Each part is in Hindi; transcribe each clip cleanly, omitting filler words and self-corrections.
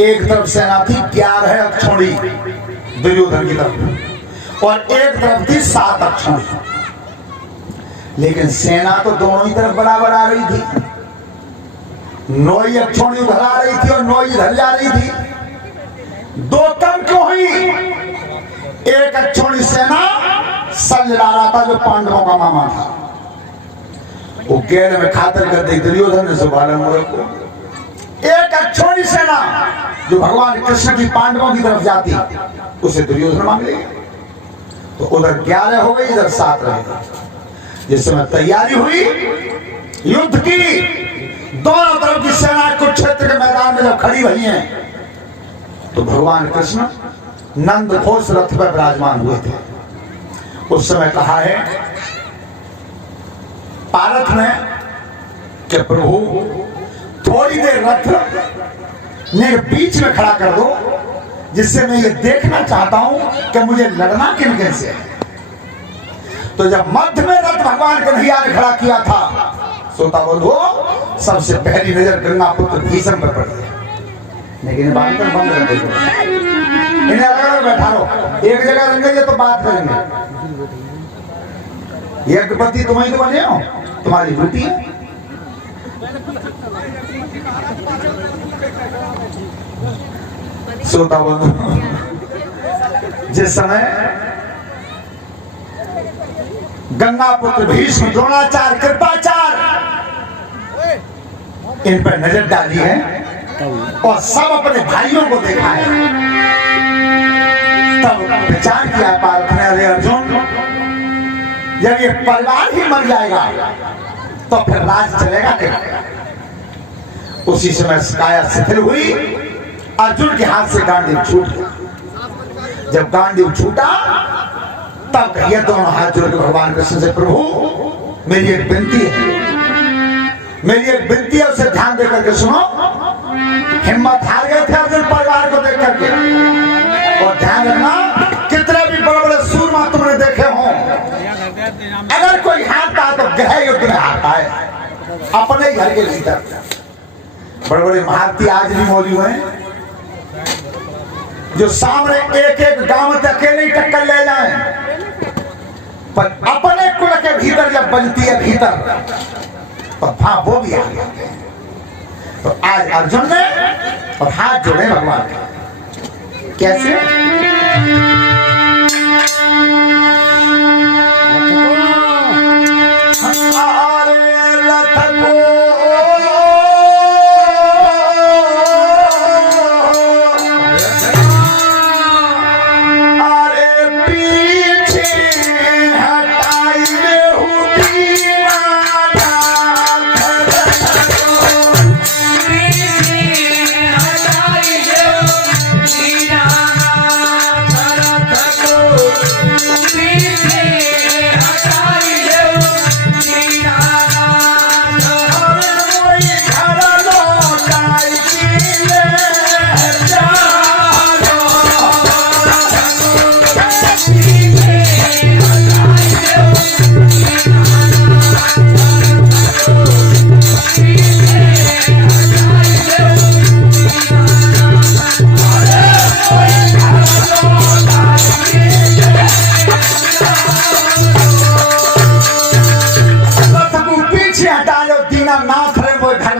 एक तरफ सेना थी 11 अक्षौणी दुर्योधन की तरफ और एक तरफ थी 7 अक्षौणी, लेकिन सेना तो दोनों ही तरफ बराबर आ रही थी। 9 अक्षौणी उधर आ रही थी और 9 इधर जा रही थी। 2 कम क्यों हुई? एक अक्षौणी सेना संजय रहा था जो पांडवों का मामा था, वो केड़ में खातर कर दी दुर्योधन ने सुबाला मूर्ख को। एक अक्षौणी सेना जो भगवान कृष्ण की पांडवों की तरफ जाती उसे दुर्योधन मांग लिया, तो उधर 11 हो गई, इधर 7 रह गई। जिस समय तैयारी हुई युद्ध की, दोनों तरफ की सेना कुरुक्षेत्र के मैदान में जब खड़ी हुई हैं, तो भगवान कृष्ण नंद घोष रथ पर विराजमान हुए थे। उस समय कहा है पारथ ने कि प्रभु थोड़ी देर रथ मेरे बीच में खड़ा कर दो, जिससे मैं ये देखना चाहता हूं कि मुझे लड़ना किन किन से है। तो जब मध्य में रथ भगवान कन्हैया ने खड़ा किया था, सोता बोलो सबसे पहली नजर गंगा पुत्र भीष्म पर पड़ी, लेकिन बात पर बंद कर दो, इन्हें अलग बैठा लो, एक जगह रहेंगे तो बात करेंगे। यज्ञपति तुम ही तो बने हो, तुम्हारी ड्यूटी है। सोता बोलो जिस समय गंगा पुत्र भीष्म द्रोणाचार्य कृपाचार्य इन पर नजर डाली है और सब अपने भाइयों को देखा है, तब विचार किया पार्थ ने, अरे अर्जुन जब ये परिवार ही मर जाएगा तो फिर राज चलेगा क्या? उसी समय काया शिथिल हुई, अर्जुन के हाथ से गांडीव छूट गया। जब गांडीव छूटा तब ये दोनों हाथ जोड़ के भगवान कृष्ण से, प्रभु मेरी एक विनती है, मेरी एक विनती है, उसे ध्यान देकर के सुनो। हिम्मत हार गए थे अर्जुन परिवार को देख करके, और ध्यान रखना कितने भी बड़े बड़े सूरमा तुमने देखे हो, अगर कोई हारता है तो गहरे युद्ध में हारता है, अपने ही घर के भीतर। बड़े बड़े महारथी आज भी मौजूद हैं जो सामने एक एक गांव में अकेले ही टक्कर ले जाएं, पर अपने कुल के भीतर जब बजती है भीतर तो वो भी आ गया। तो आज अर्जुन ने और हाथ जोड़े भगवान के, कैसे?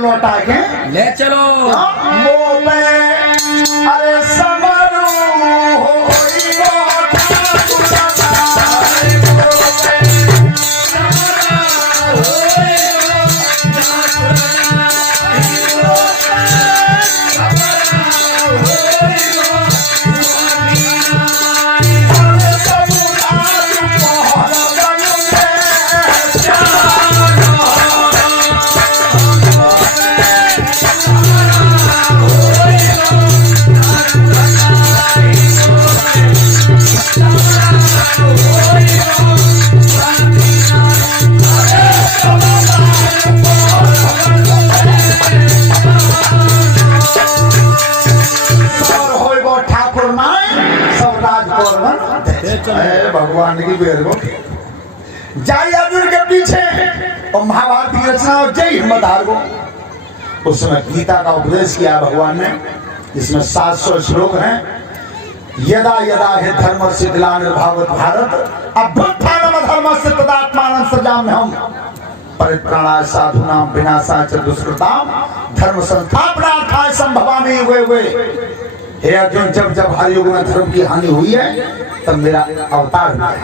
लौटा के ले चलो अरे समरू भगवान की बेर को जाई अर्जुन के पीछे और महाभारत की रचना और जय हिम्मत हार को। उस समय गीता का उपदेश किया भगवान ने, जिसमें 700 श्लोक हैं। यदा यदा हि धर्मस्य ग्लानिर्भवति भारत अभ्युत्थानम धर्मस्य तदात्मानं सृजाम्यहम् परित्राणाय साधूनां विनाशाय च दुष्कृतां धर्म संस्थापनार्थाय संभवामि युगे युगे। हे अर्जुन, जब जब हर युग में धर्म की हानि हुई है तब मेरा अवतार हुआ है।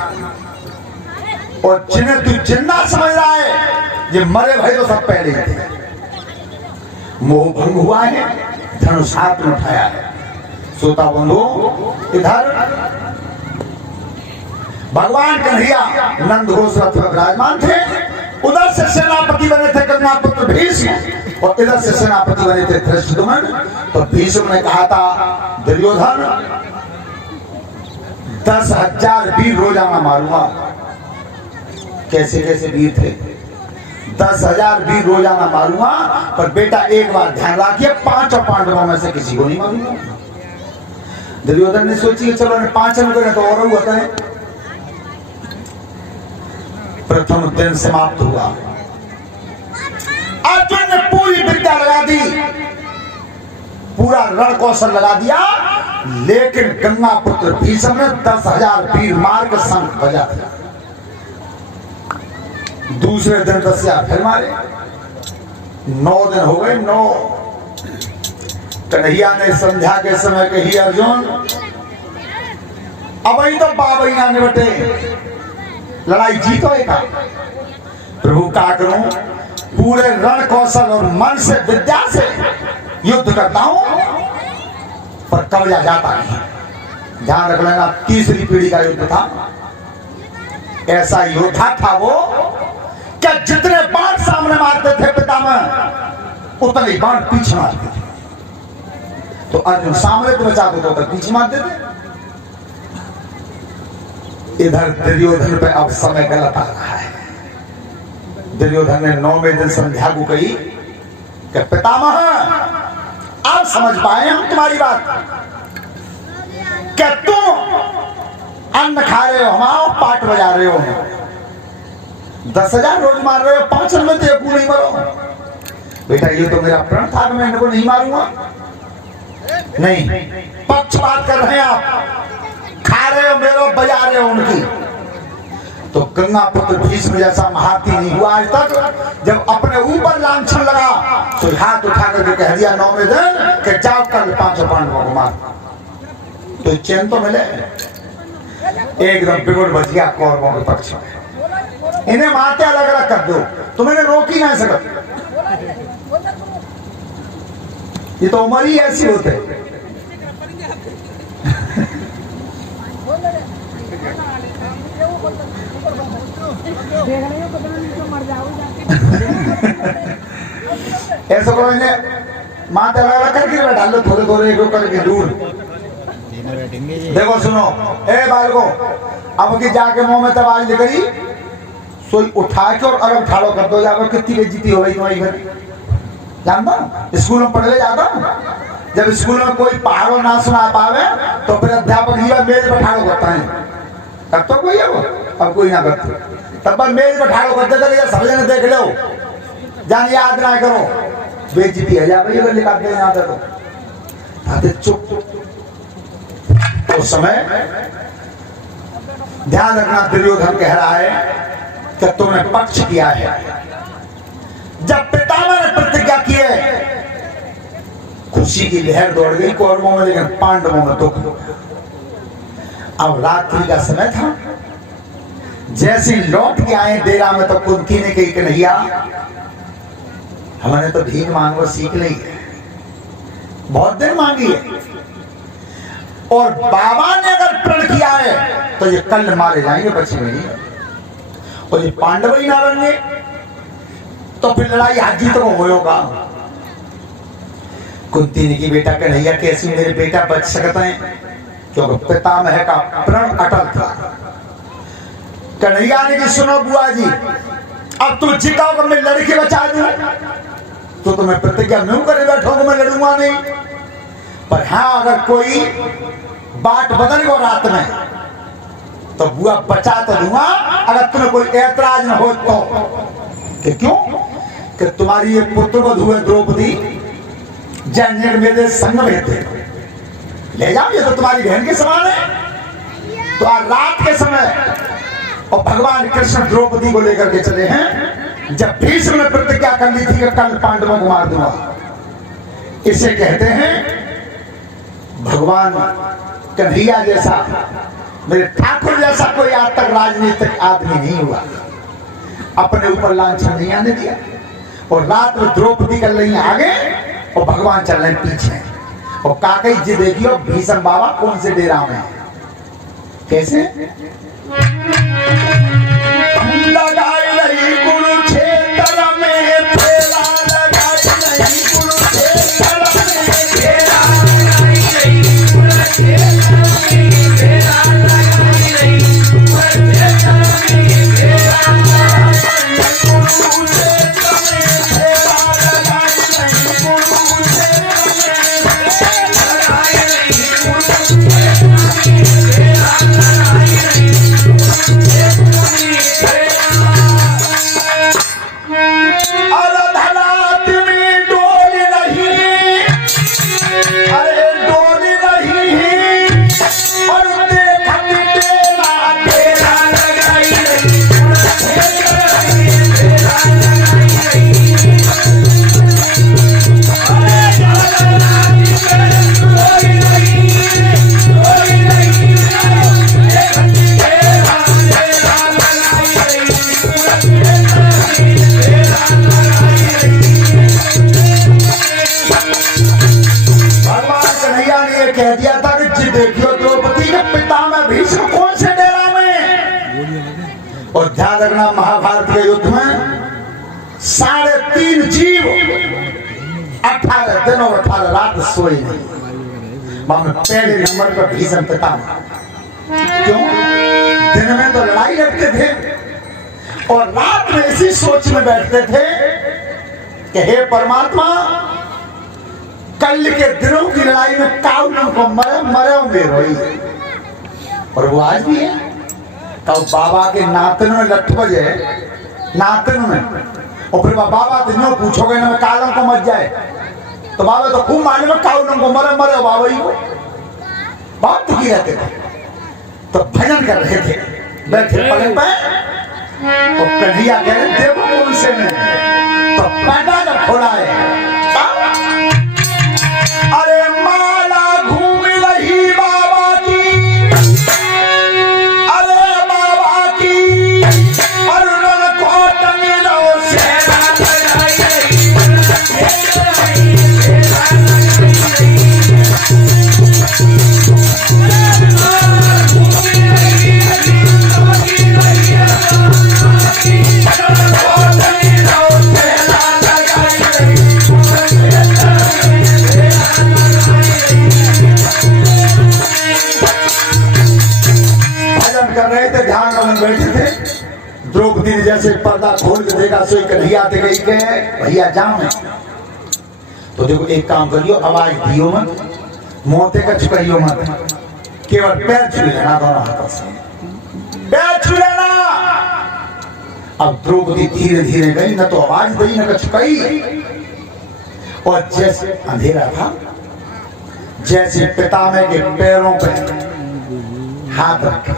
और जिन्हें तू जिंदा समझ रहा है ये मरे भाई तो सब पहले ही थे। मोह भंग हुआ है, धनुष हाथ में उठाया है। श्रोता बंधु, इधर भगवान कन्हैया नंद घोष रथ में विराजमान थे। उधर से सेनापति बने थे गंगापुत्र भीष्म और इधर से सेनापति बने थे धृष्टद्युम्न। तो भीष्म ने कहा था दुर्योधन 10,000 वीर रोजाना मारूंगा। कैसे कैसे वीर थे? 10,000 वीर रोजाना मारूंगा, पर बेटा एक बार ध्यान रखिए, 5 पांडवों में से किसी को नहीं मारूंगा। दुर्योधन ने सोची चलो 5 को तो और होता है। प्रथम दिन समाप्त हुआ। अर्जुन ने पूरी विद्या लगा दी, पूरा रण कौशल लगा दिया, लेकिन गंगा पुत्र भीष्म ने 10,000 वीर मार के शंख बजा दिया। दूसरे दिन 10,000 फिर मारे। 9 दिन हो गए। 9 कन्हैया ने संध्या के समय कही अर्जुन अब ही तो बाबई ना निपटे, लड़ाई जीतो एक। प्रभु क्या करूं, पूरे रण कौशल और मन से विद्या से युद्ध करता हूं पर कब्जा जाता नहीं। ध्यान रख लेना, तीसरी पीढ़ी का युद्ध था। ऐसा योद्धा था वो क्या जितने बाण सामने मारते थे पितामह उतने बाण पीछे मारते थे। तो अर्जुन सामने तो बचाते थे, पीछे मारते थे। इधर दुर्योधन पे अब समय गलत आ रहा है। दुर्योधन ने 9वें दिन संध्या को कही कि पितामह आप समझ पाए हम तुम्हारी बात। क्या तुम अन्न खा रहे हो, हमारा पाठ बजा रहे हो, 10,000 रोज मार रहे हो, 5 में तो एक नहीं मरो। बेटा ये तो मेरा प्रण था, मैं इनको नहीं मारूंगा। नहीं, पक्षपात कर रहे हैं आप, खा रहे हो मेरे, बजा रहे हो उनकी। तो गंगा पुत्र भीष्म जैसा महारथी नहीं हुआ आज तक। जब अपने ऊपर लांछन लगा तो हाथ उठा करके कह दिया 9वें दिन कि जाओ कल 5 पांडवों को मार। तो चैन तो मिले, एकदम बिगुड़ बच गया कौरवों के पक्ष में। इन्हें मारते अलग अलग कर दो, तुम इन्हें रोक ही नहीं सकते। ये तो उम्र ही ऐसी होते। ऐसा करो, इन्हें माथे लगा करके डाल लो, थोड़े थोड़े एक करके दूर। देखो सुनो, ए बालको, अब की जाके मुंह में तबाल करी सोई उठा के और अगर ठाड़ो कर दो, जाकर कितनी बेइज्जती हो गई तुम्हारी घर। जानता स्कूल में पढ़ने जाता, जब स्कूल में कोई पहाड़ों ना सुना पावे तो फिर अध्यापक ये मेज पर ठाड़ो करता है। तब तो कोई है वो, अब कोई ना करते, तब पर मेज पर ठाड़ो करते थे। सब जने देख लो, जान याद ना करो, बेइज्जती है। जा भाई अगर निकालते हैं तो चुप। उस समय ध्यान रखना, दुर्योधन कह रहा है कि तुमने पक्ष किया है। जब पितामह ने प्रतिज्ञा की है, खुशी की लहर दौड़ गई कौरवों में, लेकिन पांडवों में दुख हो गया। अब रात्रि का समय था, जैसे लौट के आए डेरा में तो कुंती ने कही कन्हैया हमने तो भीख मांगो सीख ली है, बहुत दिन मांगी है, और बाबा ने अगर प्रण किया है तो ये कल मारे जाएंगे, बचे नहीं। और ये पांडव ही ना रहेंगे तो फिर लड़ाई हाथ जीत को होगा। कुंती ने की बेटा कन्हैया कैसे मेरे बेटा बच सकते हैं, क्योंकि पितामह का प्रण अटल था। कन्हैया ने की सुनो बुआ जी, अब तुम जिताओ मैं लड़के बचा दूं तो तुम्हें प्रतिज्ञा न्यू करे बैठोगे, मैं लड़ूंगा नहीं। पर हाँ अगर कोई बात बदल गो रात में तो बुआ बचा तो दूंगा, अगर तुम्हें कोई ऐतराज न हो तो। कि क्यों कि तुम्हारी ये पुत्र वधू है द्रौपदी, जन्य मेरे संग में थे, ले जाओ, ये तो तुम्हारी बहन के समान है। तो आज रात के समय और भगवान कृष्ण द्रौपदी को लेकर के चले हैं। जब भीष्म ने प्रतिज्ञा कर ली थी कि कल पांडवों को मार दूंगा, इसे कहते हैं भगवान कन्हैया जैसा, मेरे ठाकुर जैसा कोई आज तक राजनीतिक आदमी नहीं हुआ, अपने ऊपर लांछन नहीं आने दिया। और रात में द्रौपदी कर रही आगे और भगवान चल रहे पीछे। और काकई जी देखियो भीष्म बाबा कौन से डेरा में कैसे लगाई नहीं कुरुक्षेत्र में फेरा, लगाई नहीं कुरुक्षेत्र में फेरा, लगाई नहीं कुरुक्षेत्र में फेरा, लगाई नहीं कुरुक्षेत्र में फेरा, कुरुक्षेत्र में फेरा, लगाई नहीं कुरुक्षेत्र में फेरा, लगाई नहीं कुरुक्षेत्र में फेरा, लगाई कह दिया था कि देखियो द्रौपदी के पिता में भीष्म कौन से डेरा में। और ध्यान रखना महाभारत के युद्ध में 3.5 जीव 18 दिन और 18 रात सोए नहीं। पहले नंबर पर भीष्म पिता में, क्यों? दिन में तो लड़ाई लड़ते थे और रात में इसी सोच में बैठते थे कि हे परमात्मा, कल के दिनों की लड़ाई में काउन को मरे रोई। और वो आज भी है। तो बाबा के नातन में लठ बजे, नातन में, और फिर बाबा तो पूछोगे ना कालों को मत जाए, तो बाबा तो खूब माने में काउन को मरे बाबा ही को बहुत दुखी रहते थे। तो भजन कर रहे थे बैठे पलंग पे, और कन्हैया कह रहे देखो कौन से में, तो पैदा जब खोला है, अरे माला घूम रही बाबा की, अरे बाबा की, और को टंगनों से लगाई रही, बैठे थे। द्रौपदी ने जैसे पर्दा खोल के देखा, सोई कन्हैया दे गई के भैया जाओ में, तो देखो एक काम करियो, आवाज दियो मत, मोते का छुपाइयो मत, केवल पैर छू लेना, दोनों हाथों से पैर छू लेना। अब द्रौपदी धीरे धीरे गई, न तो आवाज दी न छुपाई। और जैसे अंधेरा था, जैसे पितामह के पैरों पे हाथ रखे,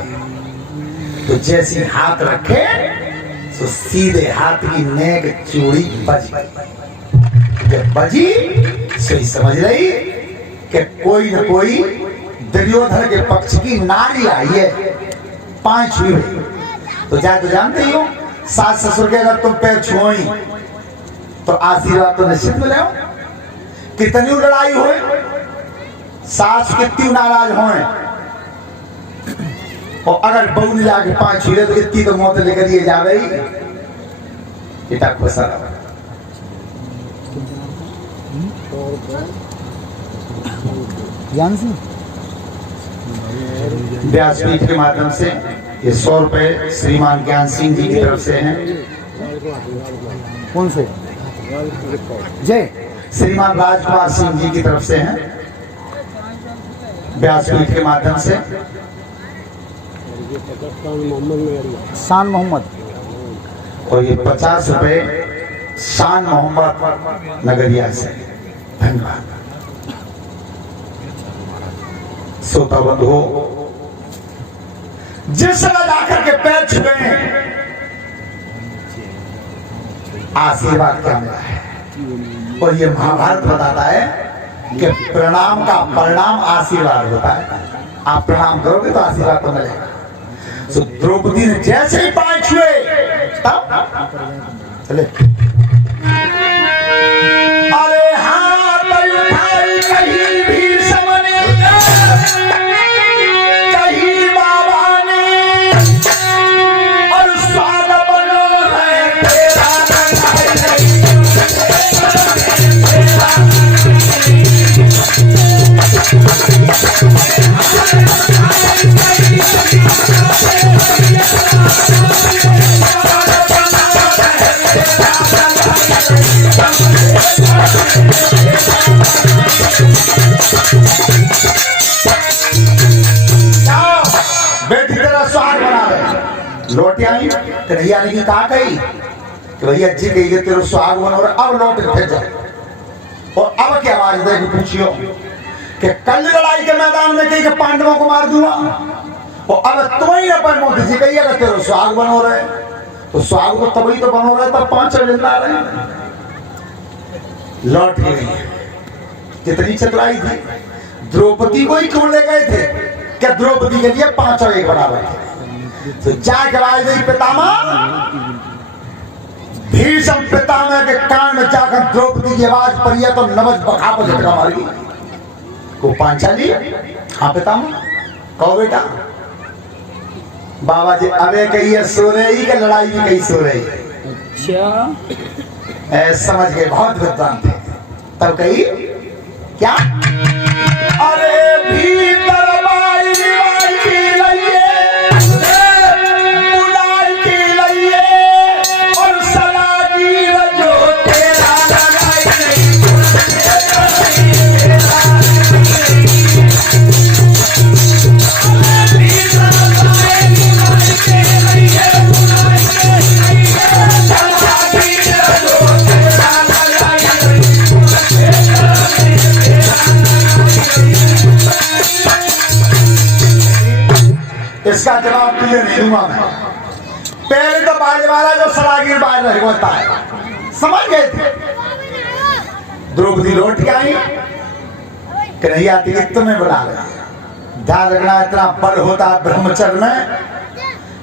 तो जैसे हाथ रखे तो सीधे हाथ की नेक चूड़ी बजी। जब बजी सही समझ रही कि कोई न कोई दुर्योधन के पक्ष की नारी आई है, 5 छुई हुई। तो जानते ही हो, सास ससुर के अगर तुम पैर छुओई तो आशीर्वाद तो निश्चित मिले। कितनी लड़ाई हो, सास कितनी नाराज होए, और अगर बहू ने जाके 5 छुए तो इतनी तो मौत लेकर ये जा गई, बेटा खुश रहा। व्यासपीठ के माध्यम से ये 100 रुपए श्रीमान ज्ञान सिंह जी की तरफ से हैं। कौन से? जय श्रीमान राजकुमार सिंह जी की तरफ से हैं, व्यासपीठ के माध्यम से। शान मोहम्मद, और ये 50 रुपए शान मोहम्मद नगरिया से। धन्यवाद। श्रोता बंधु, जिस समय जाकर के पैर छुए आशीर्वाद क्या मिला है। और ये महाभारत बताता है कि प्रणाम का परिणाम आशीर्वाद होता है। आप प्रणाम करोगे तो आशीर्वाद तो मिलेगा। तो द्रौपदी ने जैसे ही पांव छुए तब चले, अरे हाथ उठाई कहीं भी समने, कहीं बाबा ने, और स्वाद बनो है तेरा बेटी तेरा स्वाद बना रहे। लौट आई कन्हैया ने कहा कही कि भैया जी कही तेरा स्वाग बनो रहा, अब लौट के फिर जाओ। और अब क्या आवाज दे पूछियो कि कल लड़ाई के मैदान में कही कि पांडवों को मार दूंगा, और अब तुम्हें अपन मोदी जी कही अगर तेरा स्वाग बनो रहे, तो स्वाग तो तभी तो बनो रहे तब 5 जिंदा रहे। लौट गई। कितनी चतुराई थी। द्रौपदी को ही क्यों ले गए थे? क्या द्रौपदी के लिए 5 और 1 बराबर है। तो जाकर आए गई पितामह, भीषम पितामह के कान में जाकर द्रौपदी की आवाज पड़ी है तो नवज बखा पर झटका मार गई। को पांचाली, हाँ पितामह कहो बेटा। बाबा जी अबे कही है सो रही कि लड़ाई में कही सो रही। अच्छा समझ गए, बहुत विद्वान थे। तब कही क्या, अरे भीतर बाई की लइए, बुलाई की लइए, और सलागी जो तेरा लगाई नहीं। इसका जवाब तुझे नहीं दूंगा मैं। पहले तो बाज वाला जो सरागीर बाज रहे होता है, समझ गए थे। द्रौपदी लौट के आई, कन्हैया तुम्हें बुला रहे। ध्यान रखना इतना बल होता है ब्रह्मचर्य में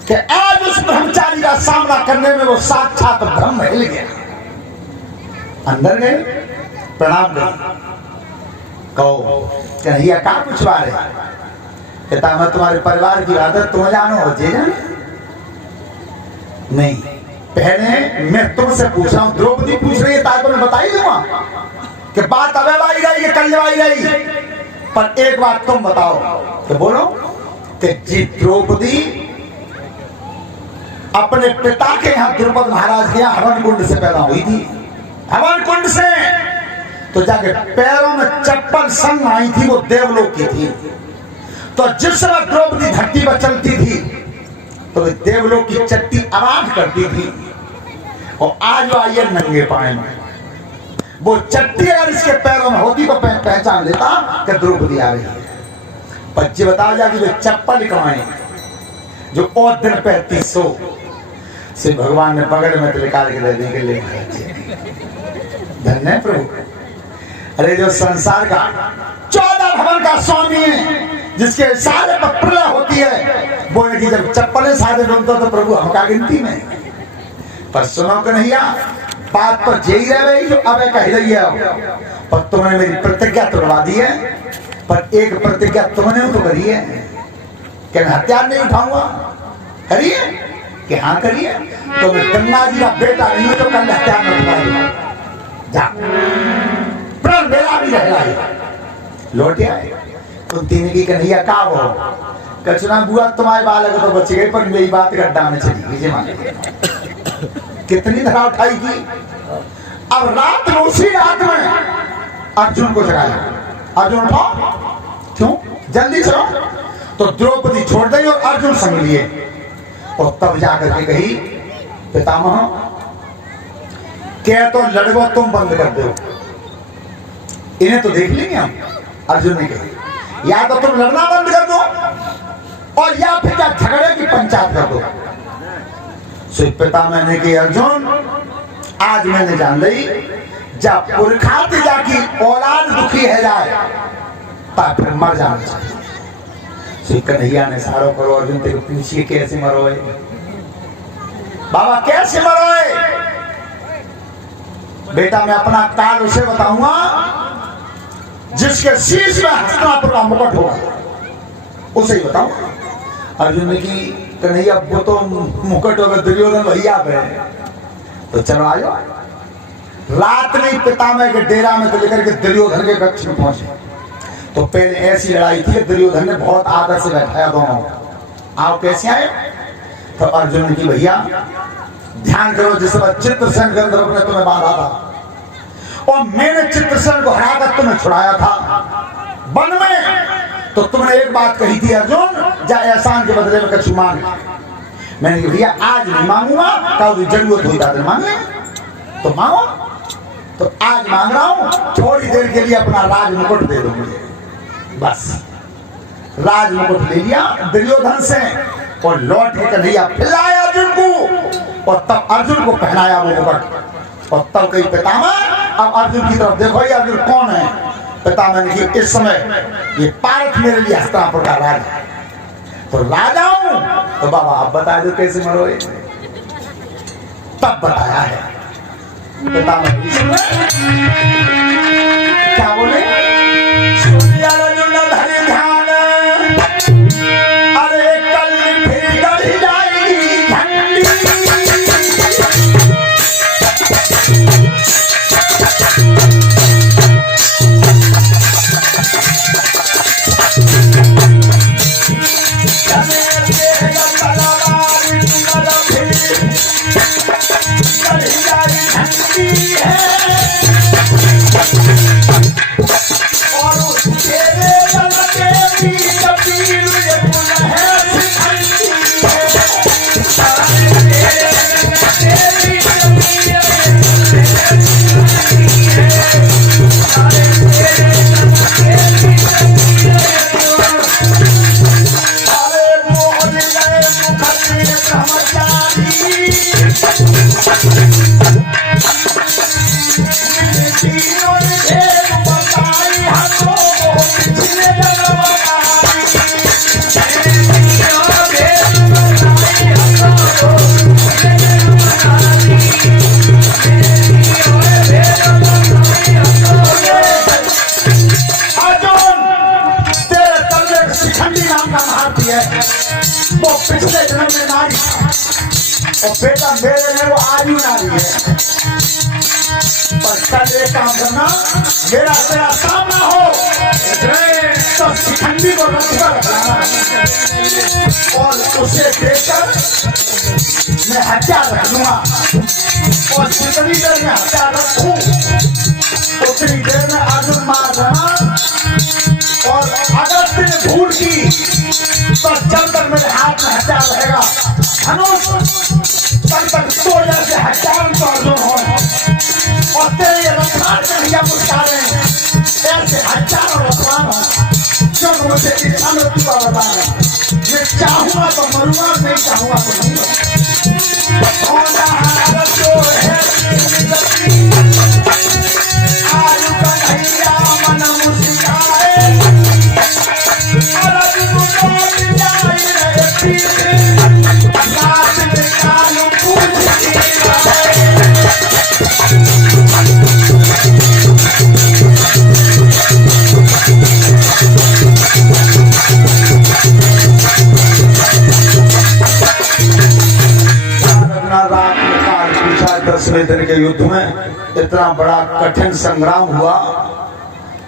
कि आज उस ब्रह्मचारी का सामना करने में वो साक्षात ब्रह्म हिल गया। अंदर गए, प्रणाम गए, कहो कन्हैया कहा पूछवा रहे। कहता मैं तुम्हारे परिवार की आदत तुम जानो हो जे जाने नहीं। पहले मैं तुमसे पूछ रहा हूं, द्रौपदी पूछ रही है ताकि मैं बता ही दूंगा कि बात अब आई रही, कल आई रही। पर एक बात तुम बताओ, तो बोलो कि जी द्रौपदी अपने पिता के यहाँ द्रुपद महाराज के यहाँ हवन कुंड से पैदा हुई थी। हवन कुंड से तो जाके पैरों में चप्पल संग आई थी, वो देवलोक की थी। तो जिस समय द्रौपदी धरती पर चलती थी तो देवलोक की चट्टी आवाज करती थी। और आज वो आइए नंगे पाए में, वो चट्टी अगर इसके पैरों में होती तो पहचान लेता कि द्रौपदी आ रही है। बच्चे बताओ जाके वे चप्पल कमाए जो और दिन पहनती सो से भगवान ने पकड़ में निकाल के देने के लिए धन्य प्रभु। अरे जो संसार का 14 भवन का स्वामी है, जिसके सारे पर प्रलय होती है, बोले कि जब चप्पलें सारे ढूंढता तो प्रभु हमका गिनती में। पर सुनो कन्हैया, बात पर जेई रह गई जो अब कह रही है। पर तुमने मेरी प्रतिज्ञा तोड़वा दी है, पर एक प्रतिज्ञा तुमने तो करी है कि मैं हथियार नहीं उठाऊंगा। करिए कि हाँ करिए। तो मैं गंगा जी का बेटा नहीं हूं तो कल हथियार में उठाऊंगा। जा प्राण बेला भी रह लौट आए। कुंती ने की कन्हैया का हो कचना बुआ तुम्हारे बालक तो बच गए, पर मेरी बात गड्ढा में चली गई। मान कितनी धरा उठाई की। अब रात में उसी रात में अर्जुन को जगाया, अर्जुन उठाओ, क्यों जल्दी चलो। तो द्रौपदी छोड़ दी और अर्जुन संग लिए। और तब जाकर के कही पितामह क्या तो लड़को तुम बंद कर दो, इन्हें तो देख लेंगे हम। अर्जुन ने कही या तो तुम लड़ना बंद कर दो और या फिर क्या झगड़े की पंचायत कर दो। सो पिता मैंने कि अर्जुन आज मैंने जान ली जब पुरखा तिजा की औलाद दुखी है जाए तब फिर मर जाना चाहिए। सो कन्हैया ने सारो करो अर्जुन तेरे पीछे कैसे मरोए बाबा कैसे मरोए बेटा मैं अपना काल उसे बताऊंगा जिसके शीश में हस्तिनापुर का मुकुट होगा उसे ही बताऊंगा। अर्जुन ने की कन्हैया वो तो मुकुट होगा दुर्योधन भैया पे तो चलो आ जाओ। रात में पितामह के डेरा में तो लेकर के दुर्योधन के कक्ष में पहुंचे तो पहले ऐसी लड़ाई थी दुर्योधन ने बहुत आदर से बैठाया दोनों आओ कैसे आए तो अर्जुन ने की भैया ध्यान करो जिस समय चित्रसेन गंधर्व ने तुम्हें बांधा था और मैंने चित्रसेन को हराकर तुम्हें छुड़ाया था वन में तो तुमने एक बात कही थी अर्जुन जा एहसान के बदले में कछु मांग। मैंने कहा भैया आज नहीं मांगूंगा कल जरूरत हुई तो मांगे तो मांगो तो आज मांग रहा हूं थोड़ी देर के लिए अपना राज मुकुट दे दो मुझे बस। राज मुकुट ले लिया दुर्योधन से और लौट के कन्हैया पिलाया अर्जुन को और तब अर्जुन को पहनाया वो मुकुट और तब कही पितामह अब अर्जुन की तरफ देखो ये अर्जुन कौन है। पितामह ने कि इस समय ये पार्थ मेरे लिए हस्तिनापुर का राज है तो राजा हूं तो बाबा आप बता दो कैसे मरोए तब बताया है। पितामह क्या बोले ध्यान अरे कल फिर गढ़ जाएगी झंडी वो पिछले जन्म में नारी और बेटा मेरे में वो आज ही नारी है पर कल एक काम करना मेरा तेरा सामना हो तो शिखंडी को रखकर रखना और उसे देखकर मैं हथियार रख लूंगा और जितनी देर में हथियार रखूं उतनी देर में अर्जुन मार देना और अगर तुमने भूल की तो जब तक मेरे हाथ में हथियार रहेगा धनुष तब तक तोड़ से हथियार तो अर्जुन हो और तेरे ये रफ्तार कन्हैया पुरस्कार ऐसे हथियार और रफ्तार हो जो मुझे इस अमृत का बता है मैं चाहूंगा तो मरूंगा नहीं चाहूंगा तो नहीं होना जो है आलू कन्हैया मन मुस्काए दशरथ के युद्ध में इतना बड़ा कठिन संग्राम हुआ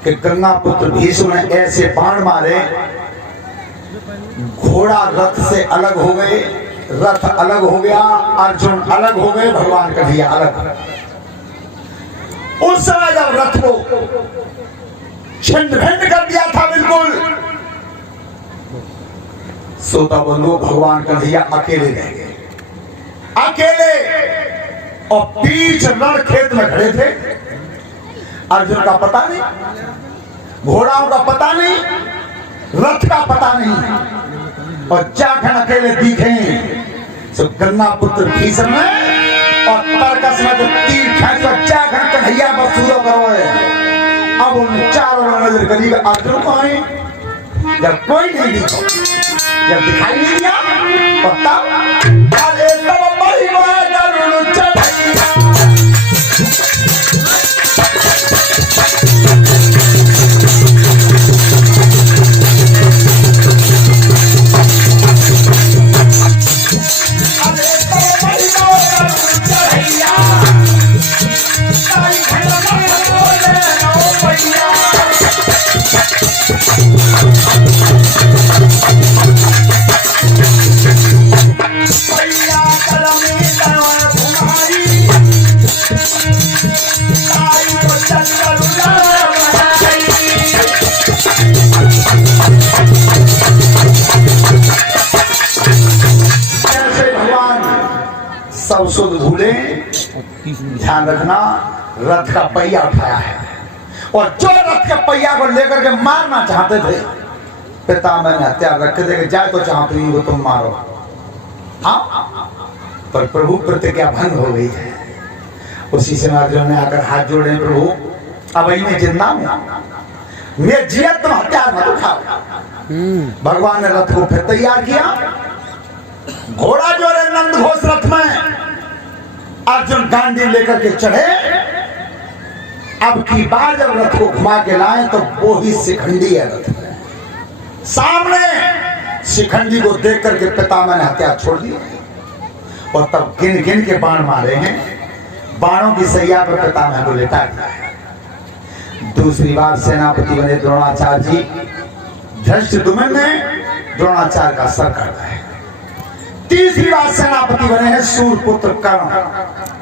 कि गंगा पुत्र भीष्म ने ऐसे बाण मारे घोड़ा रथ से अलग हो गए रथ अलग हो गया अर्जुन अलग हो गए भगवान कन्हैया अलग। उस समय जब रथ को छिन्न भिन्न कर दिया था बिल्कुल सोता बोलो भगवान कन्हैया अकेले रह गए अकेले और बीच रण खेत में खड़े थे। अर्जुन का पता नहीं घोड़ाओं का पता नहीं रथ का पता नहीं, और जाखन अकेले दिखे तो गन्ना पुत्र भीषण में और तर्कस में तो तीर खींच कर जाखन कन्हैया बसूरो करो है। अब उन चारों नजर गली में अर्जुन को आए, जब कोई नहीं दिखा, जब दिखाई नहीं दिया और तब अरे तब महिमा गरुड़ चढ़ैया। सब सुध भूले, ध्यान रखना, रथ का पहिया उठाया है और जो रथ के पहिया को लेकर के मारना चाहते थे, पितामह ने हथियार रख दे, जाए तो चाहते ही वो तुम मारो। हाँ, पर प्रभु प्रतिज्ञा भंग हो गई है। उसी समय अर्जुन ने आकर हाथ जोड़े, प्रभु अब मैं जिंदा हूं, मैं जिया, तुम हथियार मत उठाओ। भगवान ने रथ को फिर तैयार किया, घोड़ा जोड़े नंद घोष रथ में, अर्जुन गांडी लेकर के चढ़े। अब की बार जब रथ को घुमा के लाए तो वो ही शिखंडी है रथ में। सामने शिखंडी को देख करके पितामह ने हथियार छोड़ दिए और तब गिन गिन के बाण मारे हैं। बाणों की सैया पर पितामह को लेटा दिया है। दूसरी बार सेनापति बने द्रोणाचार्य जी, धृष्टद्युम्न ने द्रोणाचार्य का सर काटा है। तीसरी बार सेनापति बने हैं सूर्यपुत्र कर्ण।